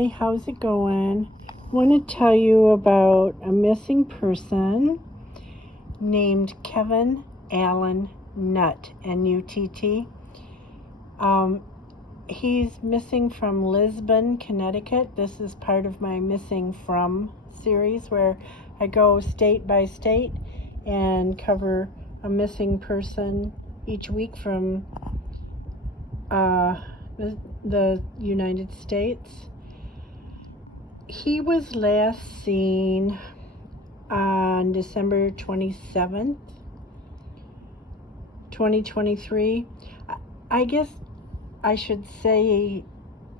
Hi, how's it going? Want to tell you about a missing person named Kevin Allen Nutt, N-U-T-T. He's missing from Lisbon, Connecticut. This is part of my Missing From series where I go state by state and cover a missing person each week from the United States. He was last seen on December 27th, 2023. I guess I should say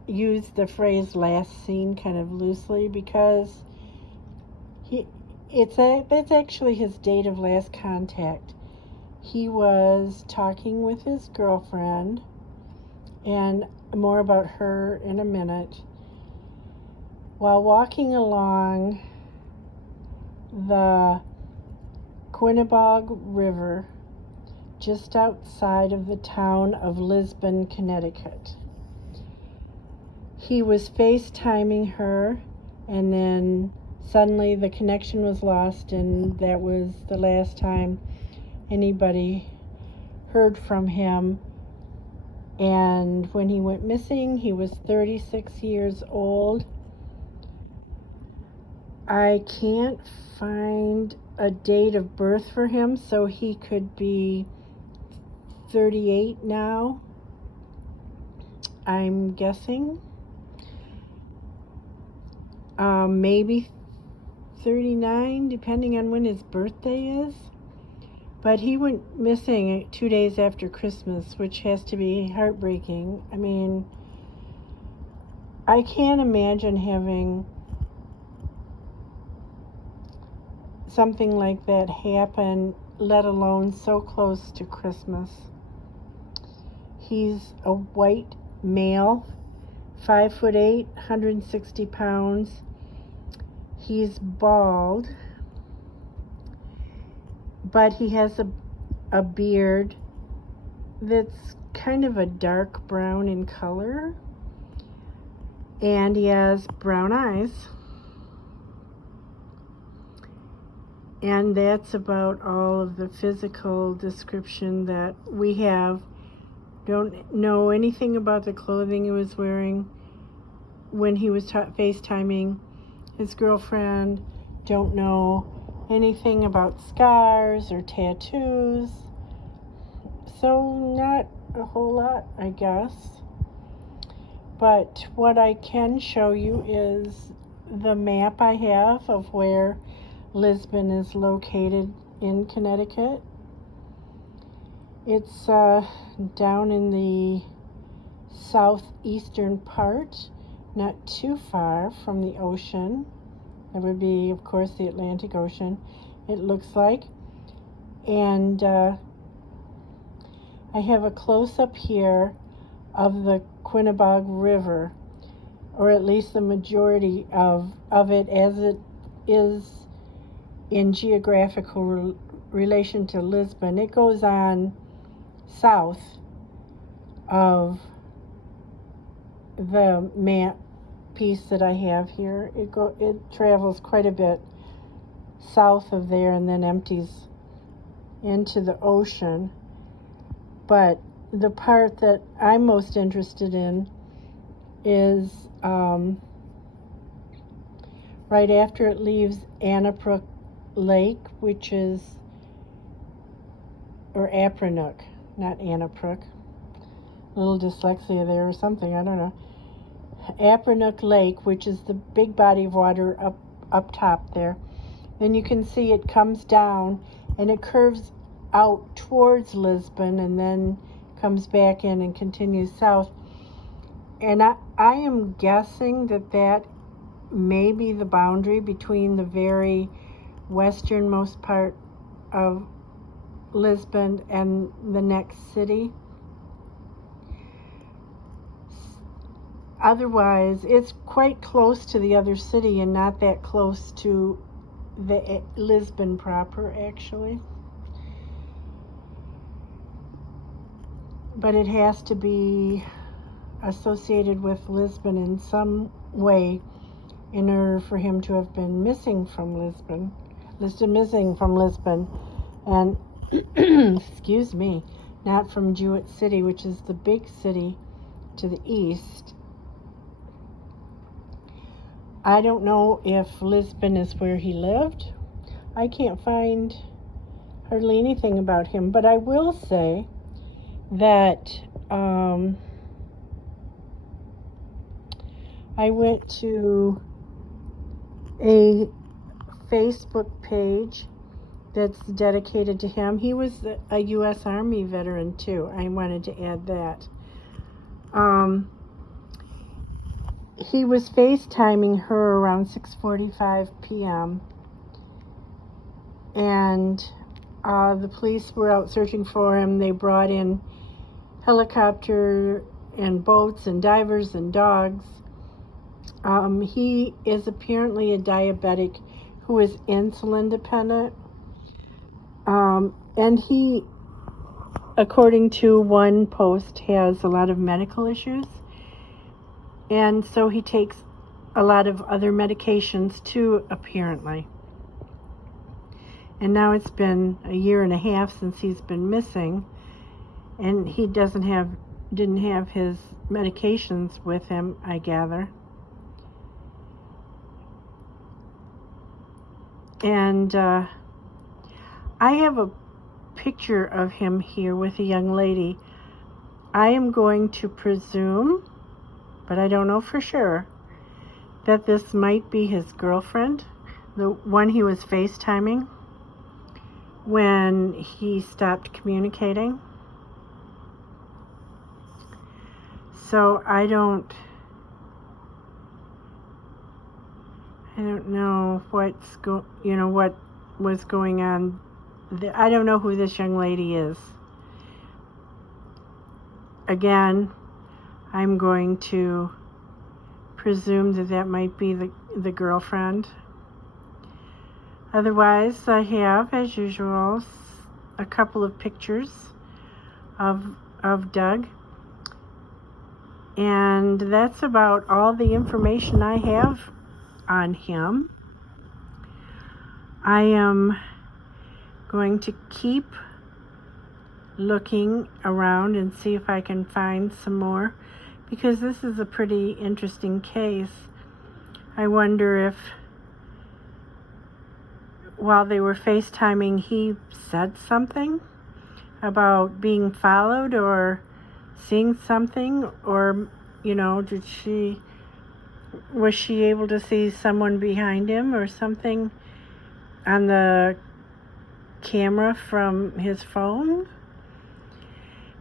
use the phrase last seen kind of loosely because that's actually his date of last contact. He was talking with his girlfriend, and more about her in a minute, while walking along the Quinnebog River just outside of the town of Lisbon, Connecticut. He was FaceTiming her, and then suddenly the connection was lost, and that was the last time anybody heard from him. And when he went missing, he was 36 years old. I can't find a date of birth for him, so he could be 38 now, I'm guessing. Maybe 39, depending on when his birthday is. But he went missing 2 days after Christmas, which has to be heartbreaking. I mean, I can't imagine having something like that happen, let alone so close to Christmas. He's a white male, 5'8", 160 pounds. He's bald, but he has a beard that's kind of a dark brown in color, and he has brown eyes. And that's about all of the physical description that we have. Don't know anything about the clothing he was wearing when he was FaceTiming his girlfriend. Don't know anything about scars or tattoos. So not a whole lot, I guess. But what I can show you is the map I have of where Lisbon is located in Connecticut. It's down in the southeastern part, not too far from the ocean. That would be, of course, the Atlantic Ocean, it looks like. And I have a close-up here of the Quinnebog River, or at least the majority of it as it is in geographical relation to Lisbon. It goes on south of the map piece that I have here. It travels quite a bit south of there and then empties into the ocean. But the part that I'm most interested in is right after it leaves Annabrook Lake, which is, or Apranook, not Annabrook. A little dyslexia there or something, I don't know. Apranook Lake, which is the big body of water up top there. Then you can see it comes down and it curves out towards Lisbon and then comes back in and continues south. And I am guessing that may be the boundary between the very westernmost part of Lisbon and the next city. Otherwise, it's quite close to the other city and not that close to the Lisbon proper, actually. But it has to be associated with Lisbon in some way in order for him to have been missing from Lisbon. Missing from Lisbon. And, excuse me, not from Jewett City, which is the big city to the east. I don't know if Lisbon is where he lived. I can't find hardly anything about him, but I will say that I went to a Facebook page that's dedicated to him. He was a U.S. Army veteran too. I wanted to add that. He was FaceTiming her around 6:45 p.m. and the police were out searching for him. They brought in helicopter and boats and divers and dogs. He is apparently a diabetic who is insulin dependent. And he, according to one post, has a lot of medical issues. And so he takes a lot of other medications too, apparently. And now it's been a year and a half since he's been missing, and he didn't have his medications with him, I gather. And I have a picture of him here with a young lady. I am going to presume, but I don't know for sure, that this might be his girlfriend, the one he was FaceTiming when he stopped communicating. So I don't know what was going on. I don't know who this young lady is. Again, I'm going to presume that might be the girlfriend. Otherwise, I have, as usual, a couple of pictures of Doug. And that's about all the information I have on him. I am going to keep looking around and see if I can find some more, because this is a pretty interesting case. I wonder if while they were FaceTiming he said something about being followed or seeing something, or was she able to see someone behind him or something on the camera from his phone?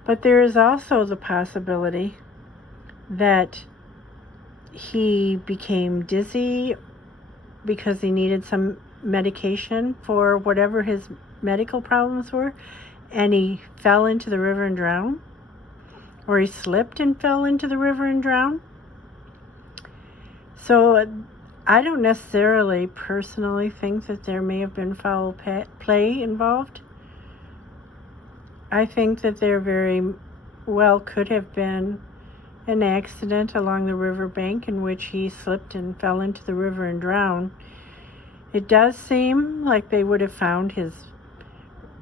But there is also the possibility that he became dizzy because he needed some medication for whatever his medical problems were, and he fell into the river and drowned, or he slipped and fell into the river and drowned. So I don't necessarily personally think that there may have been foul play involved. I think that there very well could have been an accident along the riverbank in which he slipped and fell into the river and drowned. It does seem like they would have found his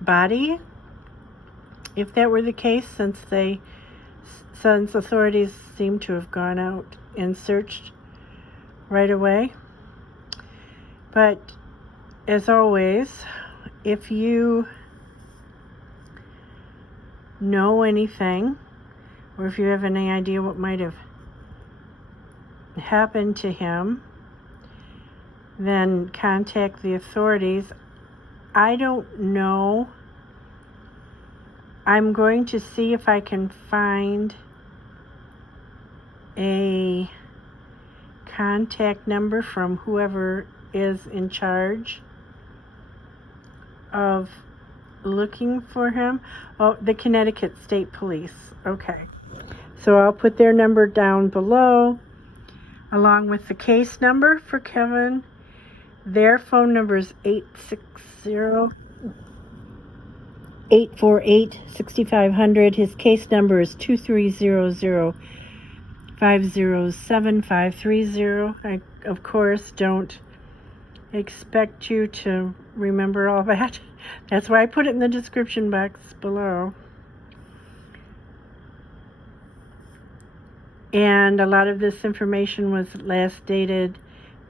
body if that were the case, since authorities seem to have gone out and searched right away. But as always, if you know anything, or if you have any idea what might have happened to him, then contact the authorities. I don't know. I'm going to see if I can find a contact number from whoever is in charge of looking for him. Oh, the Connecticut State Police. Okay. So I'll put their number down below, along with the case number for Kevin. Their phone number is 860-848-6500. His case number is 2300. 507530. I, of course, don't expect you to remember all that. That's why I put it in the description box below. And a lot of this information was last dated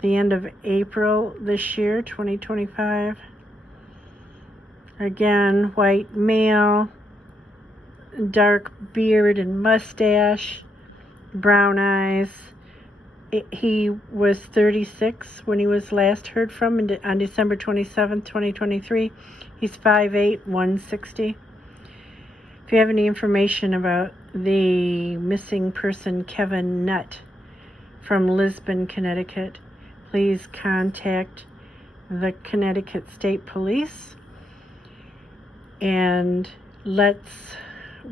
the end of April this year, 2025. Again, white male, dark beard and mustache, brown eyes. He was 36 when he was last heard from on December 27th, 2023. He's 5'8", 160. If you have any information about the missing person, Kevin Nutt, from Lisbon, Connecticut, please contact the Connecticut State Police, and let's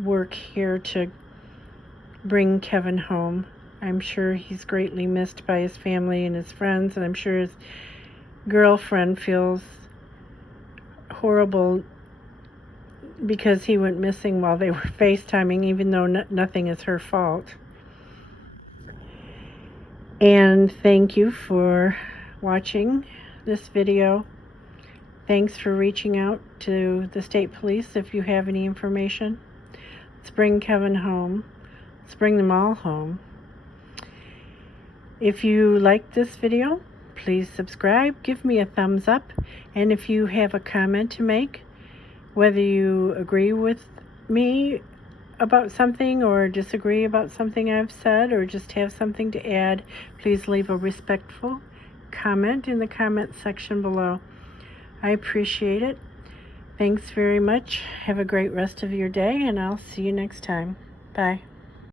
work here to bring Kevin home. I'm sure he's greatly missed by his family and his friends, and I'm sure his girlfriend feels horrible because he went missing while they were FaceTiming, even though nothing is her fault. And thank you for watching this video. Thanks for reaching out to the State Police if you have any information. Let's bring Kevin home. Let's bring them all home. If you like this video, please subscribe, give me a thumbs up, and if you have a comment to make, whether you agree with me about something or disagree about something I've said or just have something to add, please leave a respectful comment in the comment section below. I appreciate it. Thanks very much. Have a great rest of your day, and I'll see you next time. Bye.